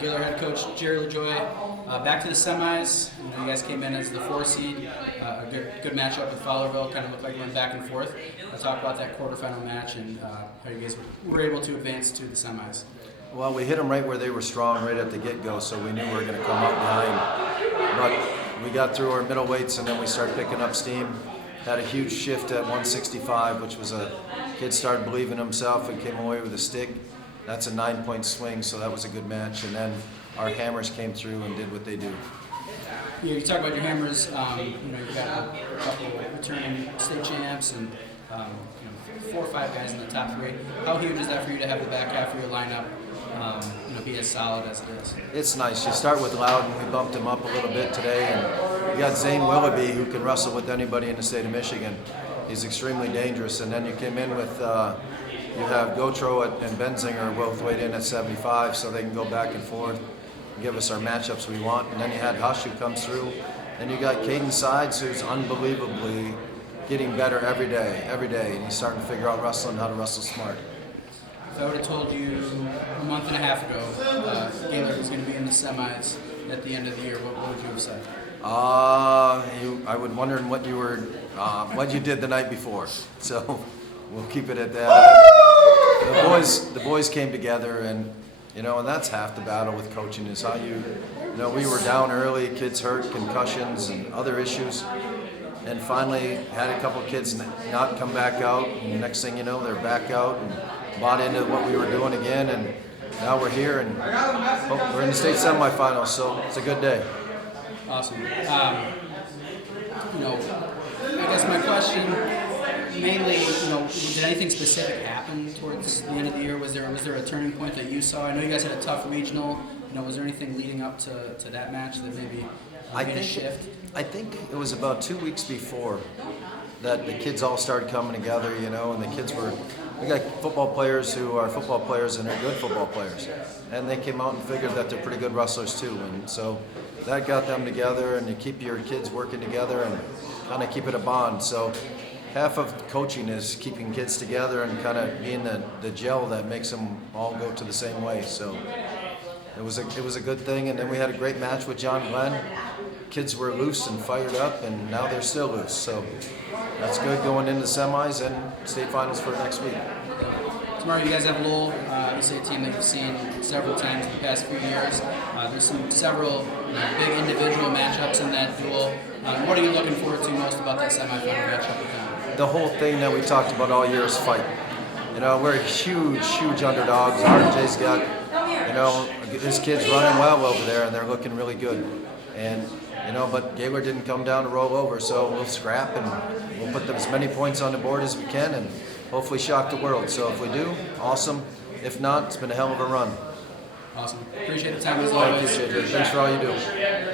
Gaylord head coach Jerry LaJoie. Back to the semis. You guys came in as the 4 seed. A good matchup with Fowlerville. Kind of looked like went back and forth. Talk about that quarterfinal match and how you guys were able to advance to the semis. Well, we hit them right where they were strong right at the get-go, so we knew we were going to come out behind. But we got through our middleweights, and then we started picking up steam. Had a huge shift at 165, which was a kid started believing in himself and came away with a stick. That's a 9-point swing, so that was a good match. And then our hammers came through and did what they do. Yeah, you talk about your hammers. You've got a couple of returning state champs and 4 or 5 guys in the top 3. How huge is that for you to have the back half of your lineup be as solid as it is? It's nice. You start with Loudon. We bumped him up a little bit today, and you got Zane Willoughby, who can wrestle with anybody in the state of Michigan. He's extremely dangerous. And then you came in with you have Gotro and Benzinger both weighed in at 75, so they can go back and forth and give us our matchups we want. And then you had Hush, who comes through. And you got Caden Sides, who's unbelievably getting better every day, and he's starting to figure out wrestling, how to wrestle smart. If I would have told you a month and a half ago Gaylord was going to be in the semis at the end of the year, what would you have said? I would wondering what you did the night before. So we'll keep it at that. The boys came together, and and that's half the battle with coaching is how we were down early, kids hurt, concussions, and other issues. And finally had a couple of kids not come back out, and next thing you know, they're back out and bought into what we were doing again, and now we're here, and we're in the state semifinals, so it's a good day. Awesome. I guess my question mainly, did anything specific happen towards the end of the year? Was there a turning point that you saw? I know you guys had a tough regional. Was there anything leading up to that match that maybe made a shift? I think it was about 2 weeks before that the kids all started coming together, and the kids we got football players who are football players and they're good football players. And they came out and figured that they're pretty good wrestlers too. And so that got them together, and you keep your kids working together and kind of keep it a bond. So half of coaching is keeping kids together and kind of being the gel that makes them all go to the same way. So it was a good thing, and then we had a great match with John Glenn. Kids were loose and fired up, and now they're still loose. So that's good going into semis and state finals for next week. Tomorrow you guys have Lowell, obviously a team that you've seen several times in the past few years. There's several big individual matchups in that duel. What are you looking forward to most about that semifinal matchup with them? The whole thing that we talked about all year is fight. We're huge underdogs. RJ's got, his kids running well over there, and they're looking really good. And but Gaylord didn't come down to roll over, so we'll scrap and we'll put as many points on the board as we can and hopefully shock the world. So if we do, awesome. If not, it's been a hell of a run. Awesome. Appreciate the time as always. Thank you, JJ. Thanks for all you do.